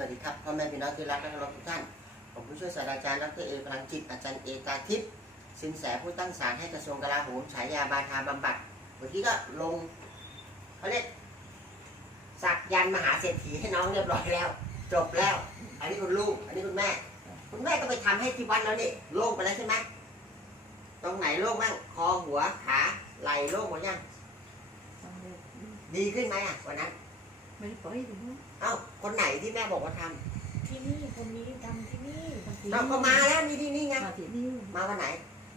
สวัสดีครับพ่อแม่พี่น้องที่รักและเคารพทุกท่าน ผมผู้ช่วยศาสตราจารย์ดรเอพลังจิตอาจารย์เอตาทิพย์สินแสผู้ตั้งศาลให้กระทรวงกลาโหมฉายาบาทาบำบัดเมื่อกี้ก็ลงเขาเรียกสักยันต์มหาเศรษฐีให้น้องเรียบร้อยแล้ว จบแล้ว อันนี้คุณลูก อันนี้คุณแม่ คุณแม่ก็ไปทำให้ที่วัดแล้วนี่โล่งไปแล้วใช่ไหมตรงไหนโล่งบ้างคอหัวขาไหล่โล่งหมดยังดีขึ้นไหมอะวันนั้น ไม่ไปถึงเอ้าคนไหนที่แม่บอกว่าทำที่นี่คนนี้ทำที่นี่เราก็มาแล้วนี่ที่นี่ไงมาที่นี่มาวันไหน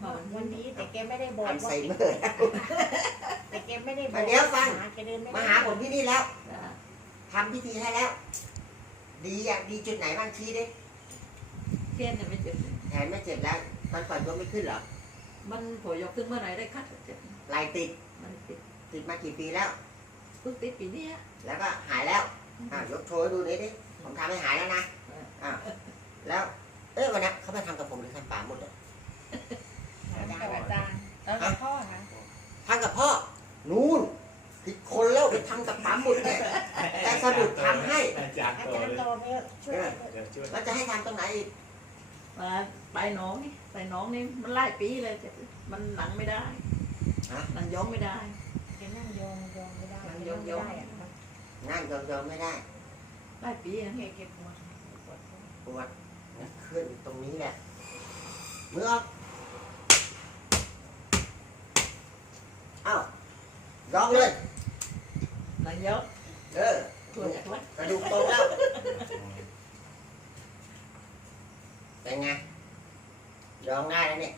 มาวันนี้แต่แกไม่ได้บอกอันว่าไซเมอร์แล้วแต่แกไม่ได้บอกเดี๋ยวฟัง หาแกเดินไม่ได้มาหาผมที่นี่แล้วทำพิธีให้แล้ว ดีอะดีจุดไหนบ้างชี้ดิเพี้ยนเนี่ยไม่เจ็บแขนไม่เจ็บแล้วตอนก่อนยกไม่ขึ้นเหรอมันพอยกขึ้นเมื่อไหร่ได้คัดเจ็บไหลติดมันติดติดมากี่ปีแล้ว เพิ่งติดปีนี้แล้วก็หายแล้วอะยกโชว์ให้ดูนิดดิผมทำให้หายแล้วนะอะแล้ว เอ้ยวันนั้นเขาไปทำกับผมหรือทำป่าหมดเลยหากับอาจารย์แล้วก็พ่อค่ะทำกับพ่อนู่นผิดคนแล้วไปทำกับป่าหมดเนี่ยแต่สะดุดทำให้อาจารย์อาโตจารเลย์ยโตเนี่ยช่วยเดี๋ยวช่วยแล้วจะให้ทำตรงไหนอีกมาไปน้องนี่ไปน้องนี่มันไล่ปีเลยเจ็บมันหลังไม่ได้มันย้องไม่ได้ ยองๆไม่ได้ไล่ปีนะแกเก็บหัวปวดหัวปวดขึ้นตรงนี้แหละมือออกเอ้ายองเลยหลังย้องเออตัวจากวัดกระดูกตรงแล้วเป็นไงยองได้แล้วเนี่ย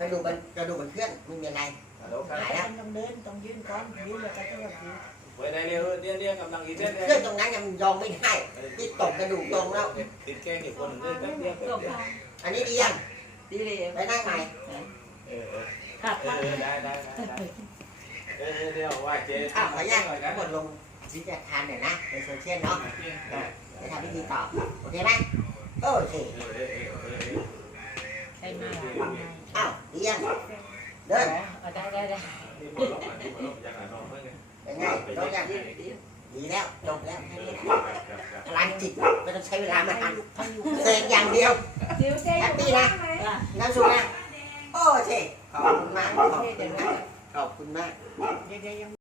กระดูกมันกระดูกมันเคลื่อนไม่มีอะไรฮัลโหลครับหายแล้วต้องเดินต้องยืนก่อนยืนแล้วก็ต้องยืน ไว้ได้เร็วเนี่ยเนี่ยกำลังอีเส้นเคลื่อนตรงนั้นยังยองไม่ได้ ที่ตกกระดูกตรงแล้ว ติดแกงอีกคนหนึ่งเลยแป๊บเดียวแป๊ก็บเดียวพาอันนี้ดียังดีเลยไปนั่งใหม่เออเออขาดเอพักอได้ได้ได้ได้เออเดี๋ยวว่าเจ๊อ้าวขออนุญาตหน่อยนะกดลงวิจารทานหน่อยนะในโซเชียลเนาะจะทำพิธีต่อโอเคไหมโอเคเออเออเออเออ ใช่ไหมล่ะอ้าวดียังเดิน เอาได้ได้ได้ นี่หมดแล้วอะนี่หมดแล้วยังไงน้องเพื่อนเนี่ ยเป็นไงยกยังดีดีดีแล้วจบแล้วแค่นี้แหละครับครับพลังจิตไม่ต้องใช้เวลานานให้อยู่เสกอย่างเดียวเดี๋ยวเจ๊แฮปปี้นะอะน้ำสุกนะโอเคขอบคุณมากขอบคุณมากขอบคุณมาก